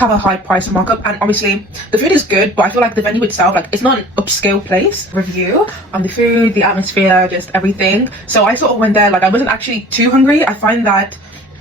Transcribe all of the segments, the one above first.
have a high price markup, and obviously the food is good, but I feel like the venue itself, like, it's not an upscale place. Review on the food, the atmosphere, just everything. So I sort of went there like I wasn't actually too hungry. I find that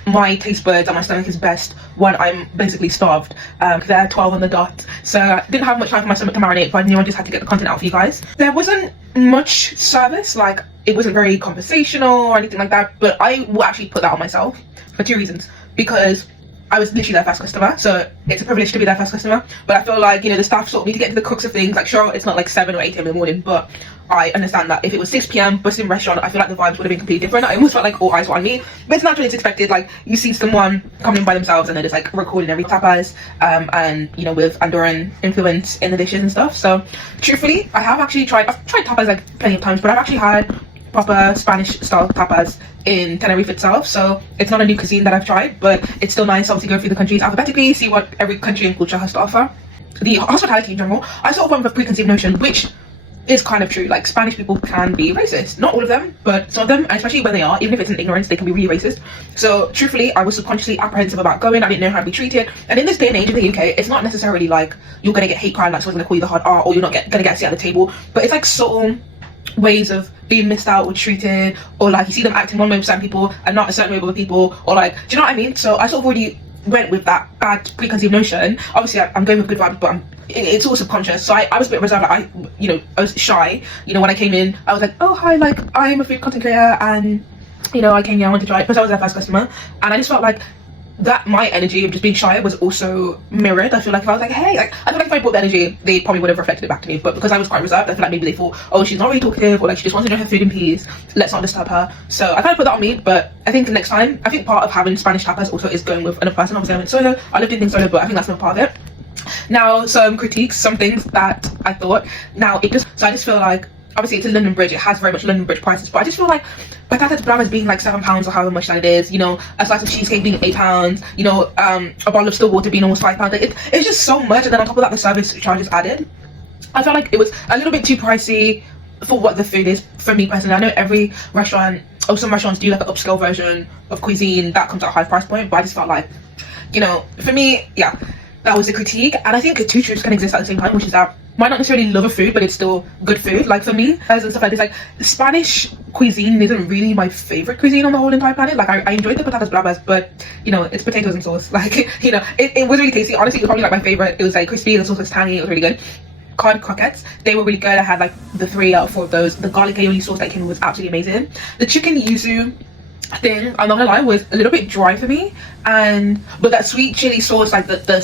my taste buds and my stomach is best when I'm basically starved, because they're 12 on the dot. So I didn't have much time for my stomach to marinate, but I knew I just had to get the content out for you guys. There wasn't much service, like it wasn't very conversational or anything like that, but I will actually put that on myself for two reasons. Because I was literally their first customer, so it's a privilege to be their first customer. But I feel like, you know, the staff sort of need to get to the crux of things. Like, sure, it's not like 7 or 8 a.m. in the morning, but I understand that if it was 6 p.m. Busting restaurant, I feel like the vibes would have been completely different. I almost felt like all eyes were on me, but it's naturally expected. Like, you see someone coming in by themselves and they're just like recording every tapas, and you know, with Andorran influence in the dishes and stuff. So truthfully, I've tried tapas like plenty of times, but I've actually had proper Spanish style tapas in Tenerife itself, so it's not a new cuisine that I've tried, but it's still nice obviously go through the countries alphabetically, see what every country and culture has to offer. The hospitality in general, I sort of went with a preconceived notion, which is kind of true. Like, Spanish people can be racist, not all of them, but some of them, and especially when they are, even if it's in ignorance, they can be really racist. So truthfully, I was subconsciously apprehensive about going. I didn't know how to be treated, and in this day and age in the UK, it's not necessarily like you're gonna get hate crime, like someone's gonna call you the hard R, or you're not gonna get a seat at the table, but it's like subtle ways of being missed out or treated, or like you see them acting one way with certain people and not a certain way with other people, or like, do you know what I mean? So I sort of already went with that bad preconceived notion. Obviously I'm going with good vibes, but it's all subconscious. So I was a bit reserved. Like, I was shy, you know. When I came in, I was like, oh hi, like I'm a food content creator, and you know, I came here, I wanted to try it because I was their first customer, and I just felt like that my energy of just being shy was also mirrored. I feel like if I was like, hey, like, I feel like if I brought the energy, they probably would have reflected it back to me. But because I was quite reserved, I feel like maybe they thought, oh, she's not really talkative, or like she just wants to know her food in peace, let's not disturb her. So I kind of put that on me. But I think next time, I think part of having Spanish tapas also is going with another person. Obviously I went solo, I lived in things solo, but I think that's not part of it. Now, some critiques, some things that I thought. Now, so I just feel like, obviously it's in London Bridge, it has very much London Bridge prices, but I just feel like patatas bravas being like £7 or however much that it is, you know, a slice of cheesecake being £8, you know, a bottle of still water being almost £5. Like, it's just so much, and then on top of that the service charges added. I felt like it was a little bit too pricey for what the food is for me personally. I know every restaurant, or some restaurants do like an upscale version of cuisine that comes at a high price point, but I just felt like, you know, for me, yeah, that was a critique. And I think two truths can exist at the same time, which is that might not necessarily love a food, but it's still good food. Like for me, and stuff like this, like Spanish cuisine isn't really my favorite cuisine on the whole entire planet. Like I enjoyed the patatas bravas, but you know, it's potatoes and sauce. Like, you know, it was really tasty. Honestly, it was probably like my favorite. It was like crispy, the sauce was tangy, it was really good. Cod croquettes, they were really good. I had like the 3 out of 4 of those. The garlic aioli sauce that came in was absolutely amazing. The chicken yuzu thing, I'm not gonna lie, was a little bit dry for me, but that sweet chili sauce, like the